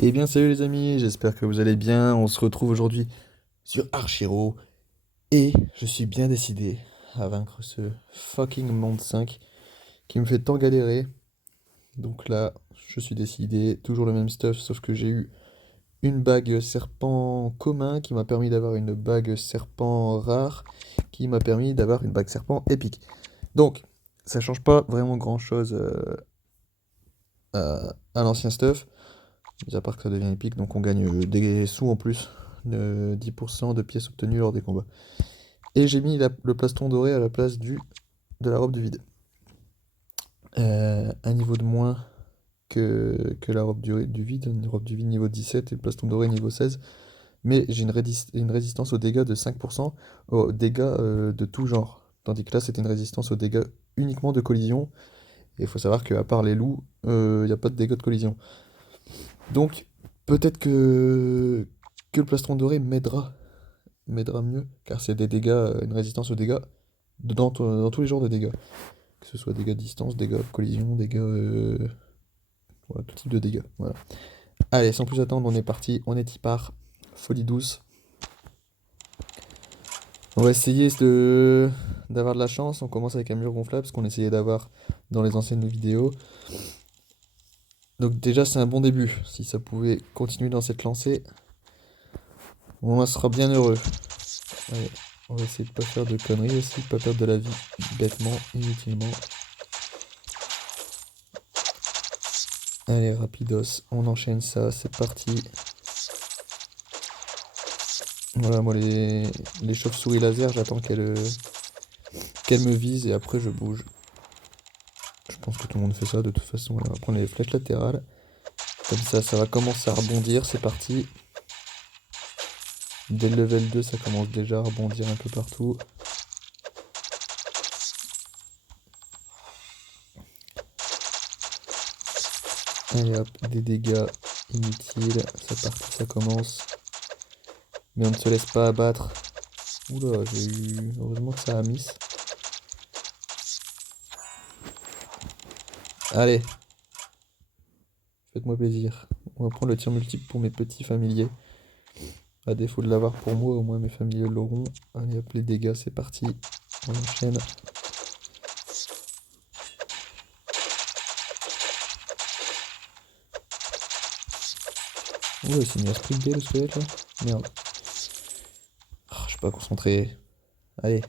Eh bien, salut les amis, j'espère que vous allez bien. On se retrouve aujourd'hui sur Archero et je suis bien décidé à vaincre ce fucking monde 5 qui me fait tant galérer. Donc là, je suis décidé, toujours le même stuff, sauf que j'ai eu une bague serpent commun qui m'a permis d'avoir une bague serpent rare qui m'a permis d'avoir une bague serpent épique. Donc, ça change pas vraiment grand-chose à l'ancien stuff. Mis à part que ça devient épique, donc on gagne des sous en plus, de 10% de pièces obtenues lors des combats. Et j'ai mis le plastron doré à la place de la robe du vide. Un niveau de moins que la robe du vide, une robe du vide niveau 17 et le plastron doré niveau 16. Mais j'ai une résistance aux dégâts de 5%, aux dégâts de tout genre. Tandis que là, c'était une résistance aux dégâts uniquement de collision. Et il faut savoir qu'à part les loups, il n'y a pas de dégâts de collision. Donc, peut-être que le plastron doré m'aidera mieux, car c'est des dégâts, une résistance aux dégâts dans tous les genres de dégâts. Que ce soit dégâts de distance, dégâts de collision, dégâts. Voilà, tout type de dégâts. Voilà. Allez, sans plus attendre, on est parti, on est y part. Folie douce. On va essayer d'avoir de la chance. On commence avec un mur gonflable, ce qu'on essayait d'avoir dans les anciennes vidéos. Donc, déjà, c'est un bon début. Si ça pouvait continuer dans cette lancée, on sera bien heureux. Allez, on va essayer de pas faire de conneries aussi, de pas perdre de la vie bêtement, inutilement. Allez, rapidos, on enchaîne ça, c'est parti. Voilà, moi les chauves-souris laser, j'attends qu'elles me visent et après je bouge. Je pense que tout le monde fait ça de toute façon. Alors, on va prendre les flèches latérales. Comme ça va commencer à rebondir, c'est parti. Dès le level 2, ça commence déjà à rebondir un peu partout. Allez hop, des dégâts inutiles, c'est parti, ça commence. Mais on ne se laisse pas abattre. Oula, j'ai eu... Heureusement que ça a miss. Allez, faites-moi plaisir. On va prendre le tir multiple pour mes petits familiers. À défaut de l'avoir pour moi, au moins mes familiers l'auront. Allez hop, les dégâts, c'est parti. On enchaîne. Ouais, c'est mis à sprint le squelette là. Merde. Oh, je suis pas concentré. Allez.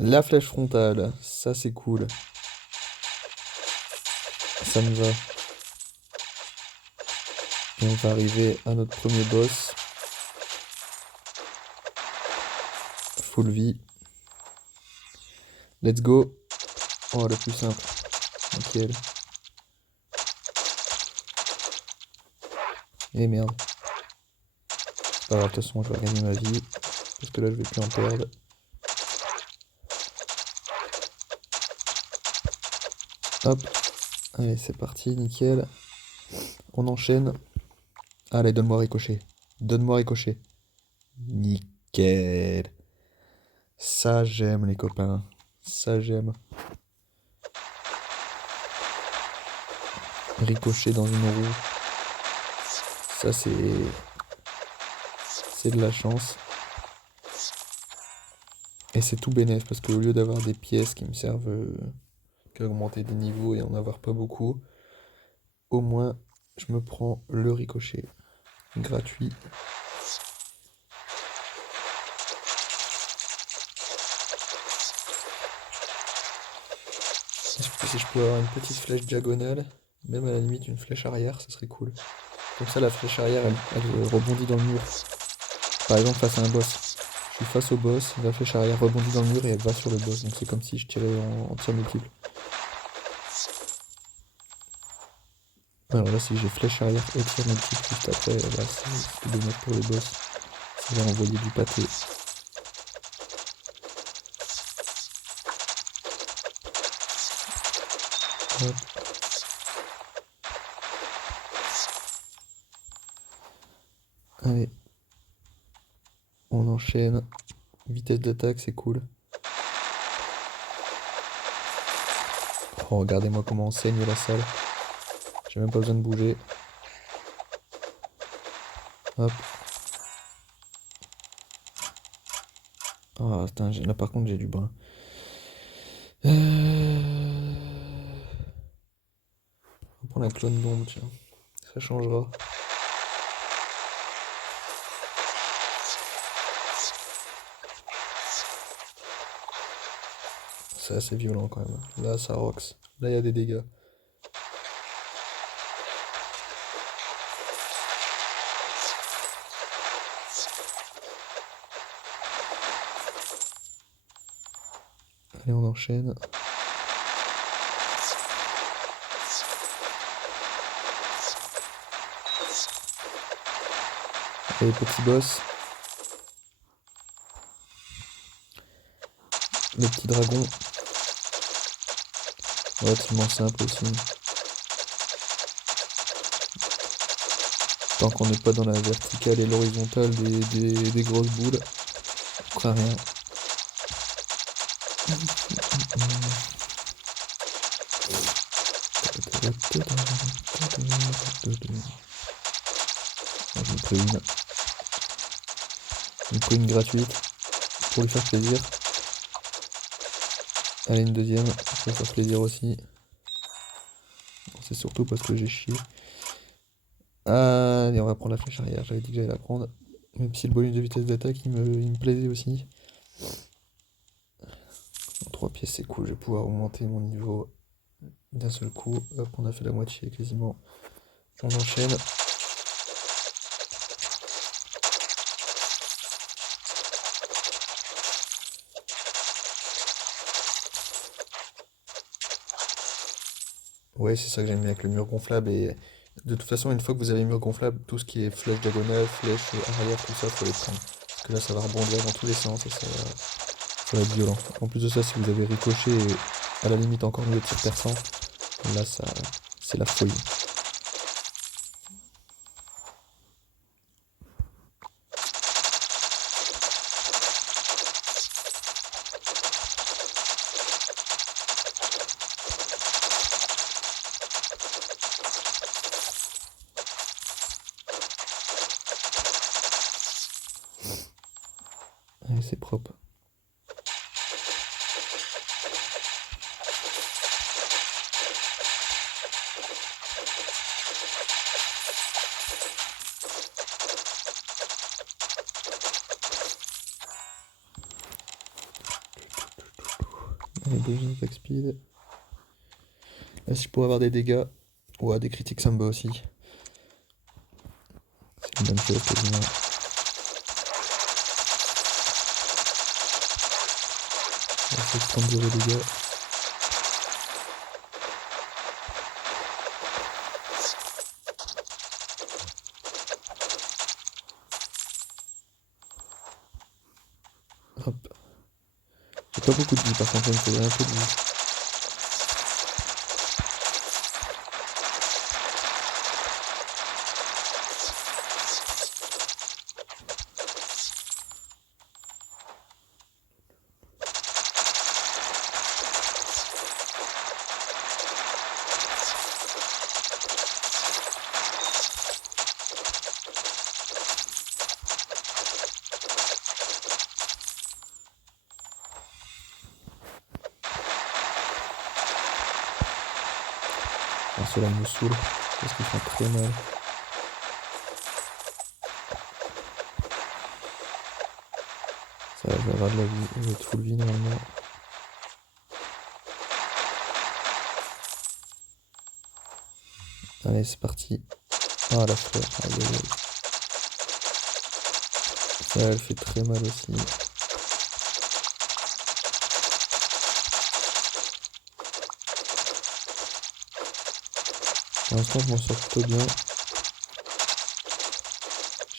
La flèche frontale, ça c'est cool. Ça me va. Et on va arriver à notre premier boss. Full vie. Let's go. Oh, le plus simple. Nickel. Et merde. C'est pas grave, de toute façon, je vais gagner ma vie. Parce que là, je vais plus en perdre. Hop. Allez, c'est parti, nickel. On enchaîne. Allez, donne-moi ricochet. Donne-moi ricochet. Nickel. Ça, j'aime, les copains. Ça, j'aime. Ricochet dans une roue. Ça, c'est de la chance. Et c'est tout bénef parce qu'au lieu d'avoir des pièces qui me servent qu'à augmenter des niveaux et en avoir pas beaucoup, au moins je me prends le ricochet gratuit. Si je pouvais avoir une petite flèche diagonale, même à la limite une flèche arrière, ça serait cool. Comme ça la flèche arrière elle rebondit dans le mur. Par exemple face à un boss. Je suis face au boss, la flèche arrière rebondit dans le mur et elle va sur le boss. Donc c'est comme si je tirais en tir multiple. Alors là, si j'ai flèche arrière et tir multiple juste après, là, c'est dommage pour les boss. Ça va envoyer du pâté. Hop. Allez. On enchaîne. Vitesse d'attaque, c'est cool. Oh, regardez-moi comment on saigne la salle. J'ai même pas besoin de bouger. Hop. Ah, putain, là par contre, j'ai du brin. On va prendre la clone d'ombre, tiens. Ça changera. C'est assez violent quand même. Là, ça rox. Là, il y a des dégâts. Allez, on enchaîne. Allez, petit boss. Le petit dragon. Relativement simple aussi. Tant qu'on n'est pas dans la verticale et l'horizontale des grosses boules. On craint rien. J'en ai pris une. J'en ai pris une gratuite. Pour lui faire plaisir. Allez, une deuxième. Pour lui faire plaisir aussi. C'est surtout parce que j'ai chié. Allez, on va prendre la flèche arrière. J'avais dit que j'allais la prendre. Même si le bonus de vitesse d'attaque, il me plaisait aussi. En 3 pièces, c'est cool. Je vais pouvoir augmenter mon niveau d'un seul coup. Hop, on a fait la moitié quasiment. On enchaîne. Ouais, c'est ça que j'aime bien avec le mur gonflable. Et de toute façon, une fois que vous avez le mur gonflable, tout ce qui est flèche diagonale, flèche arrière, tout ça, faut les prendre. Parce que là, ça va rebondir dans tous les sens et ça va être violent. En plus de ça, si vous avez ricochet et à la limite encore mieux tir perçant, là, ça, c'est la folie. Allez, c'est propre. Allez, deuxième attack speed. Là, si je pourrais avoir des dégâts, ouais, des critiques, ça me va aussi. C'est une bonne chose, quasiment. On va essayer de prendre 0 dégâts. Hop. J'ai pas beaucoup de vie, par contre, là, il me faudrait un peu de vie. Alors ceux-là me saoulent, parce qu'ils font très mal. Ça va, je vais avoir de la vie, je vais être full vie normalement. Allez, c'est parti. Ah, la fleur, aïe aïe aïe. Ça, elle fait très mal aussi. l'instant, je m'en sors plutôt bien.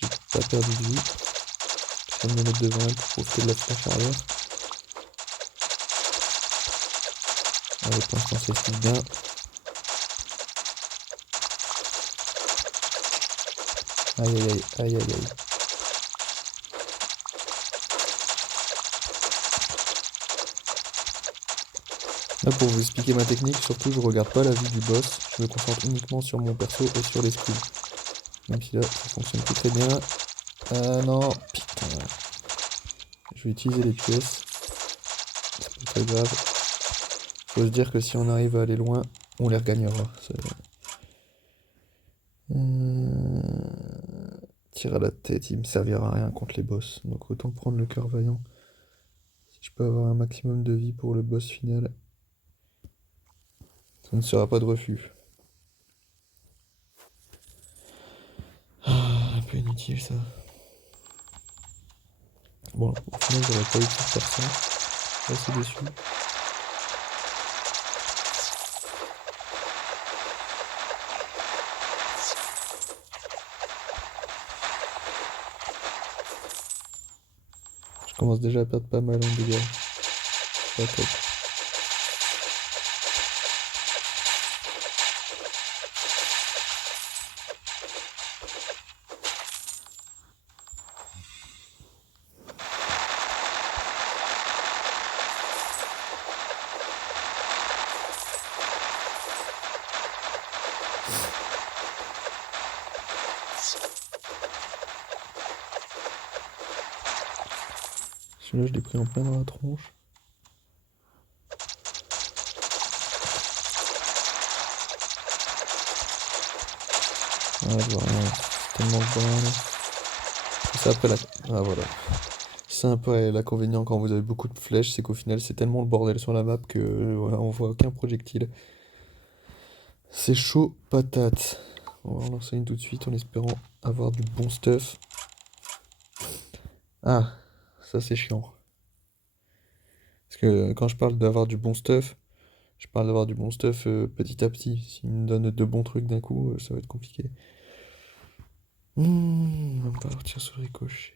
J'ai pas perdu de vie. Je vais me mettre devant elle pour profiter de la flèche arrière. Allez, pour l'instant, ça se passe bien. Aïe aïe aïe, aïe aïe aïe. Là, pour vous expliquer ma technique, surtout, je regarde pas la vue du boss. Je me concentre uniquement sur mon perso et sur les skills. Même si là, ça fonctionne plus très bien. Ah non, putain. Je vais utiliser les pièces. C'est pas très grave. Faut se dire que si on arrive à aller loin, on les regagnera. Tir à la tête, il me servira à rien contre les boss. Donc autant prendre le cœur vaillant. Si je peux avoir un maximum de vie pour le boss final, ça ne sera pas de refus. Ah, un peu inutile ça. Bon, au final, j'aurais pas eu pu faire ça. Je suis assez déçu. Je commence déjà à perdre pas mal en dégâts. Pas top. Celui-là, je l'ai pris en plein dans la tronche. Ah, je vois rien. C'est tellement le bordel. C'est après la... Ah, voilà. C'est un peu l'inconvénient quand vous avez beaucoup de flèches, c'est qu'au final, c'est tellement le bordel sur la map que voilà, on voit aucun projectile. C'est chaud patate. On va en lancer une tout de suite en espérant avoir du bon stuff. Ah, ça c'est chiant. Parce que quand je parle d'avoir du bon stuff, je parle d'avoir du bon stuff petit à petit. S'il me donne deux bons trucs d'un coup, ça va être compliqué. On va partir sur le ricochet.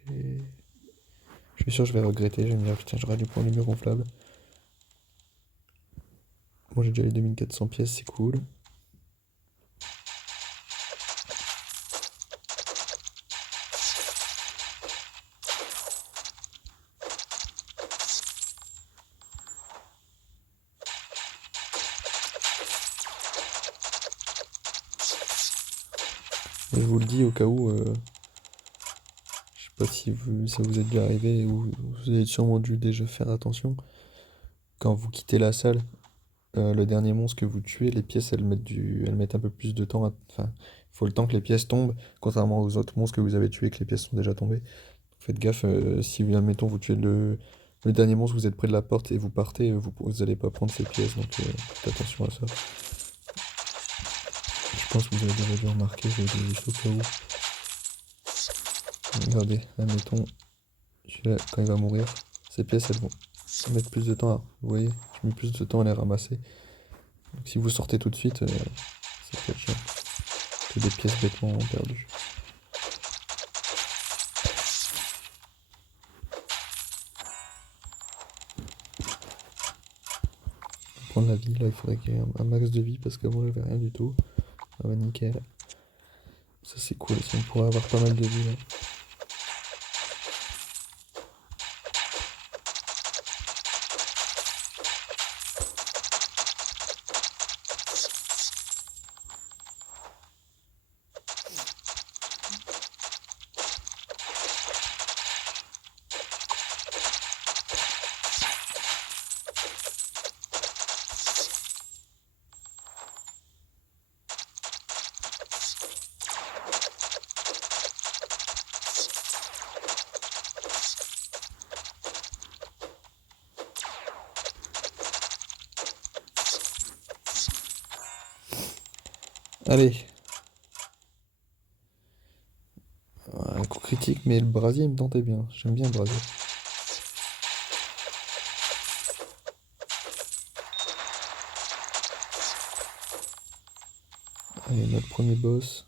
Je suis sûr que je vais regretter. Je vais me dire, putain, j'aurais dû prendre les murs gonflables. Bon, j'ai déjà les 2400 pièces, c'est cool. Et je vous le dis au cas où, je sais pas si ça vous est déjà arrivé ou vous avez sûrement dû déjà faire attention. Quand vous quittez la salle, le dernier monstre que vous tuez, les pièces elles mettent un peu plus de temps enfin, il faut le temps que les pièces tombent, contrairement aux autres monstres que vous avez tués que les pièces sont déjà tombées. Faites gaffe, si vous, admettons, vous tuez le dernier monstre, vous êtes près de la porte et vous partez, vous allez pas prendre ces pièces, donc faites attention à ça. Je pense que vous avez déjà dû remarquer, je vais le dire juste au cas où. Regardez, admettons, celui-là, quand il va mourir, ces pièces elles vont mettre plus de temps à. Vous voyez, je mets plus de temps à les ramasser. Donc si vous sortez tout de suite, ça peut être chiant. Que des pièces bêtement perdues. Pour prendre la vie, là, il faudrait qu'il y ait un max de vie parce qu'avant j'avais rien du tout. Ah bah nickel. Ça c'est cool, ça on pourrait avoir pas mal de vie là. Allez. Un coup critique, mais le brasier il me tentait bien. J'aime bien le brasier. Allez, notre premier boss.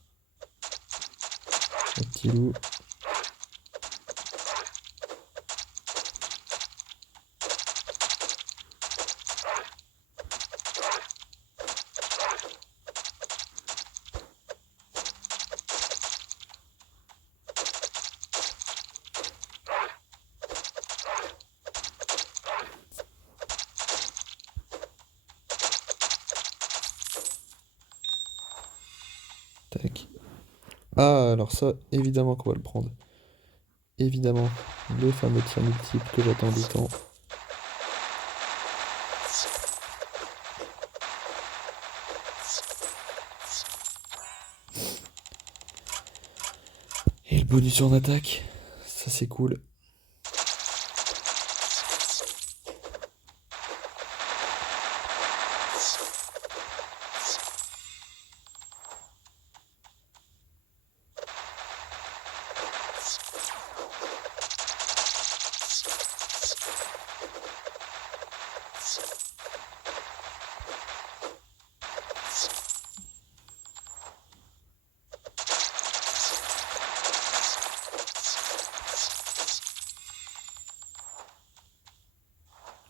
Le petit loup. Tac. Ah, alors ça, évidemment qu'on va le prendre. Évidemment, le fameux tir multiple que j'attendais tant. Et le bonus en attaque, ça c'est cool.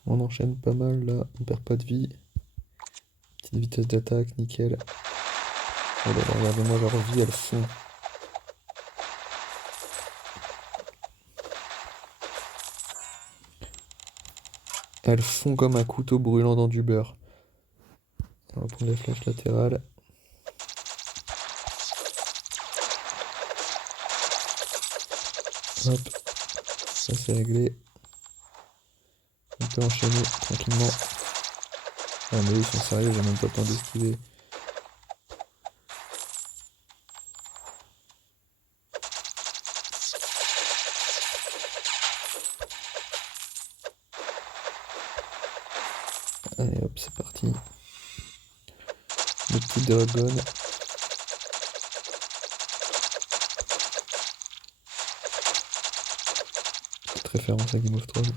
On enchaîne pas mal là, on perd pas de vie. Petite vitesse d'attaque, nickel. Oh là là, regardez-moi leur vie, elles fond. Elles font comme un couteau brûlant dans du beurre. On va prendre les flèches latérales. Hop, ça c'est réglé. On peut enchaîner tranquillement. Ah mais eux, ils sont sérieux, j'ai même pas le temps d'esquiver. Allez hop, c'est parti. Le petit dragon. Petite référence à Game of Thrones.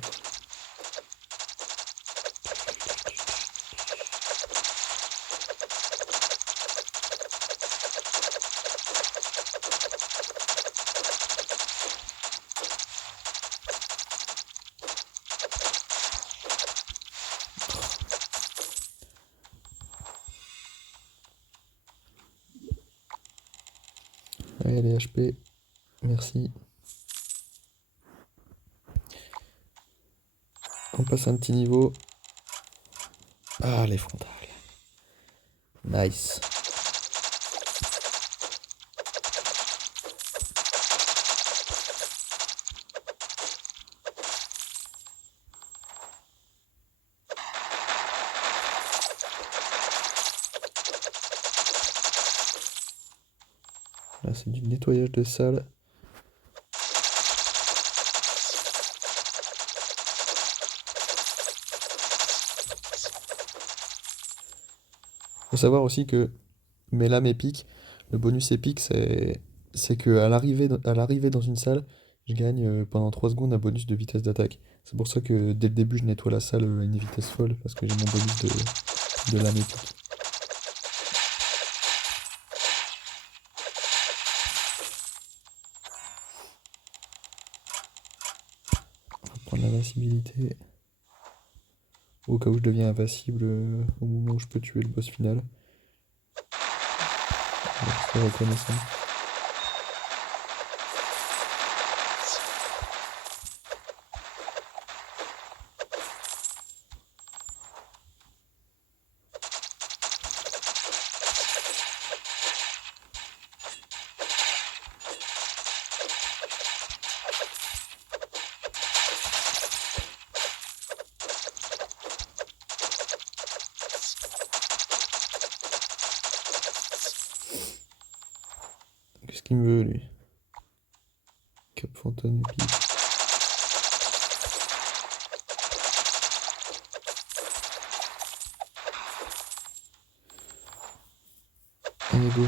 Allez, les HP. Merci. On passe un petit niveau. Ah, les frontales. Nice. Là, c'est du nettoyage de salle. Faut savoir aussi que mes lames épiques, le bonus épique, c'est que à l'arrivée dans une salle, je gagne pendant 3 secondes un bonus de vitesse d'attaque. C'est pour ça que dès le début, je nettoie la salle à une vitesse folle, parce que j'ai mon bonus de lame épique. On va prendre l'invincibilité. Au cas où je deviens invincible au moment où je peux tuer le boss final. C'est reconnaissant. Qu'est-ce qu'il me veut, lui? Cap Phantom épique. Allez, go.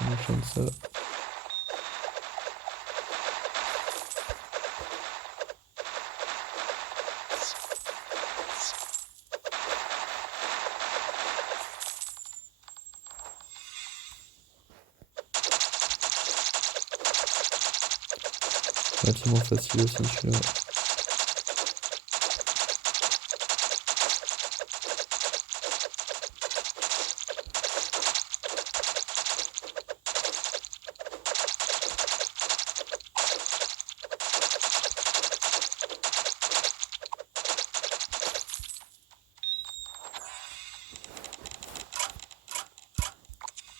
On enchaîne ça. relativement facile aussi, celui-là.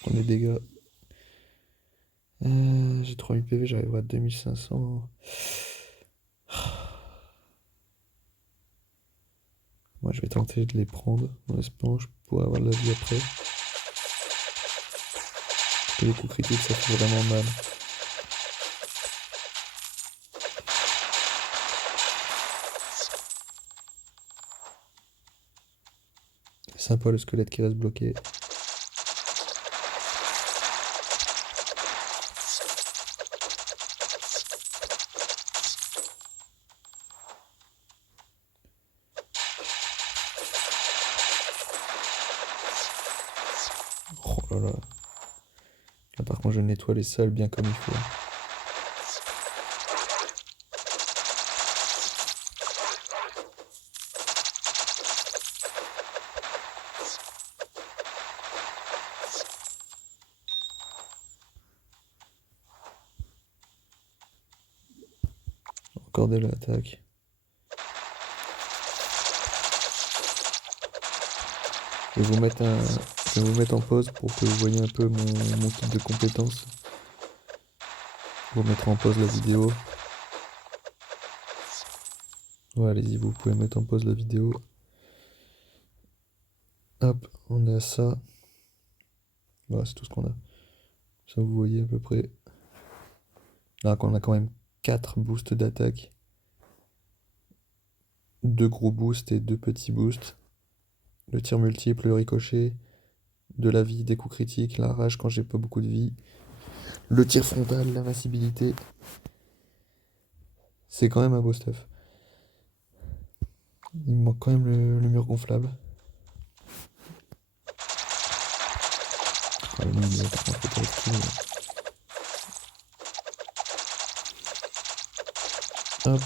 Pour les dégâts. J'ai 3000 PV, j'arrive à 2500. Moi, je vais tenter de les prendre en espérant que je pourrai avoir de la vie après. Parce que les coups critiques, ça fait vraiment mal. C'est sympa le squelette qui reste bloqué. Oh là là. Là par contre je nettoie les salles bien comme il faut. Encore de l'attaque. Je vais vous mettre en pause pour que vous voyez un peu mon kit de compétences. Vous mettre en pause la vidéo. Ouais, allez-y, vous pouvez mettre en pause la vidéo. Hop, on a ça. Voilà, c'est tout ce qu'on a. Ça, vous voyez à peu près. Là, on a quand même 4 boosts d'attaque. 2 gros boosts et 2 petits boosts. Le tir multiple, le ricochet, de la vie, des coups critiques, la rage quand j'ai pas beaucoup de vie. Le tir frontal, l'invincibilité. C'est quand même un beau stuff. Il me manque quand même le mur gonflable. Ah, lui, il est par contre pas être cool. Hop.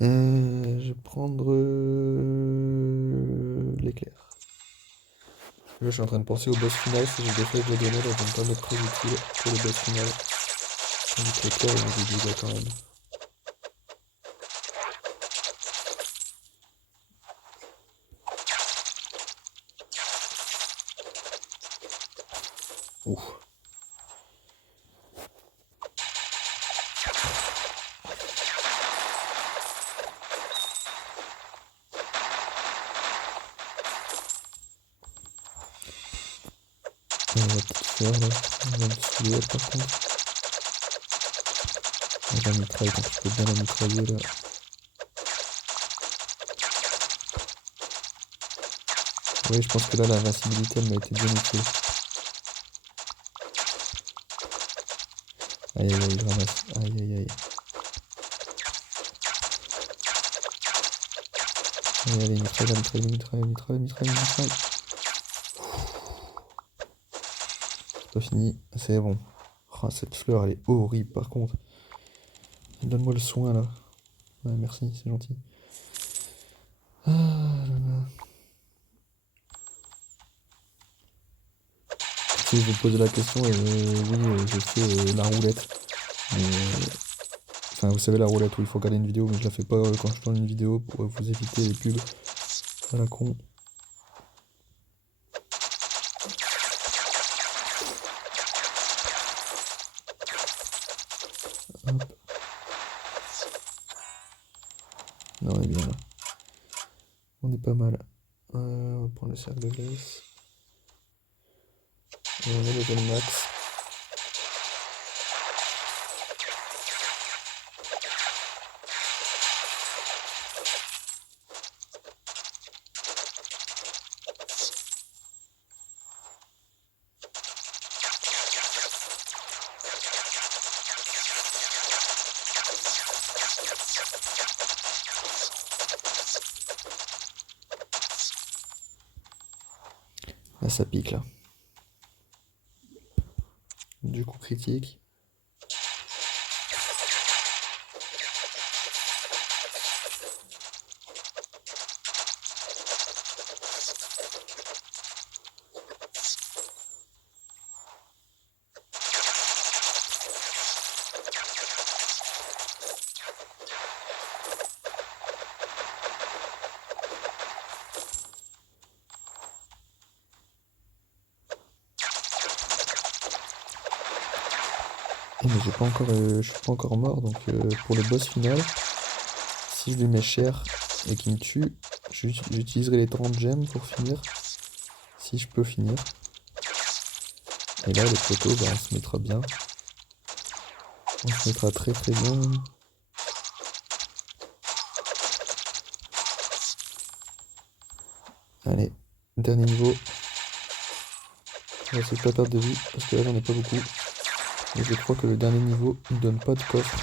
Je vais prendre l'éclair. Là, je suis en train de penser au boss final. Si j'ai des flèches de donner, là, je vais pas mettre très utile pour le boss final. Tandis que l'éclair, il met des dégâts quand même. Ouf. On va tout faire là. On va me saouler par contre. On va mitrailler, donc je peux bien la mitrailler là. Oui, je pense que là, l'invincibilité, elle m'a été bien utile. Aïe aïe aïe, je ramasse. Aïe aïe aïe. Allez, allez, mitraille, mitraille, mitraille, mitraille, mitraille, mitraille. C'est pas fini, c'est bon. Oh, cette fleur, elle est horrible par contre. Donne-moi le soin là. Ouais, merci, c'est gentil. Ah là là. Si je vous pose la question, oui, je fais la roulette. Mais, enfin, vous savez, la roulette où il faut regarder une vidéo, mais je la fais pas quand je tourne une vidéo pour vous éviter les pubs à la con. Hop. Non, on est bien là. On est pas mal. On va prendre le cercle de glace. Et on met le level max. Là, ça pique, là. Du coup, critique. Mais j'ai pas encore, je suis pas encore mort, donc pour le boss final, si je lui mets cher et qu'il me tue, j'utiliserai les 30 gemmes pour finir, si je peux finir. Et là, le poteau, bah, on se mettra bien. On se mettra très très bien. Allez, dernier niveau. On va essayer de pas perdre de vie, parce que là j'en ai pas beaucoup. Et je crois que le dernier niveau ne donne pas de coffre,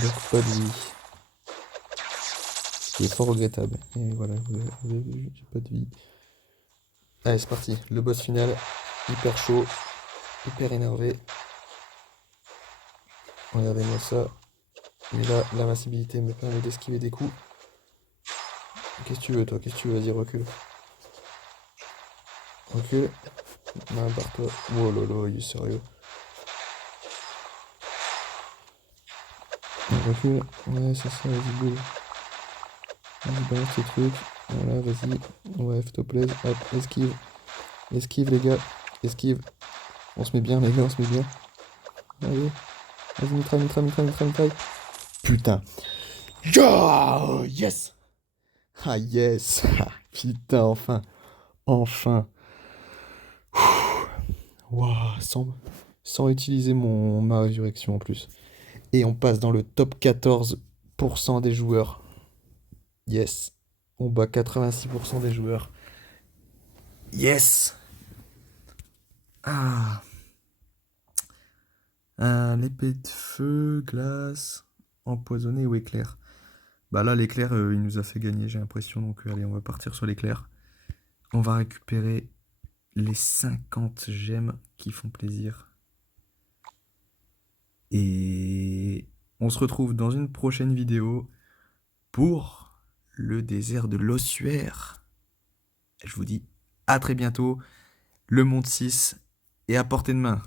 donc pas de vie. Ce qui est fort regrettable. Et voilà, vous avez vu, j'ai pas de vie. Allez, c'est parti. Le boss final, hyper chaud, hyper énervé. Regardez-moi ça. Et là, l'invincibilité me permet d'esquiver des coups. Qu'est-ce que tu veux, toi? Qu'est-ce que tu veux? Vas-y, recule. Recule. Non, barre-toi. Oh là là, il est sérieux. Recule. Ouais, c'est ça, vas-y, boule. Vas-y, balance tes trucs. Voilà, vas-y. Ouais, fais-toi plaisir. Hop, esquive. Esquive, les gars. Esquive. On se met bien, les gars, on se met bien. Allez. Vas-y, mitraille, mitraille, mitraille, mitraille, mitraille. Putain. Yeah, yes. Ah, yes. Ah, putain, enfin. Enfin. Waouh, sans utiliser ma résurrection en plus. Et on passe dans le top 14% des joueurs. Yes. On bat 86% des joueurs. Yes. Ah. L'épée de feu, glace, empoisonné ou éclair. Bah là, l'éclair, il nous a fait gagner, j'ai l'impression. Donc, allez, on va partir sur l'éclair. On va récupérer les 50 gemmes qui font plaisir. Et on se retrouve dans une prochaine vidéo pour le désert de l'ossuaire. Je vous dis à très bientôt, le monde 6 est à portée de main.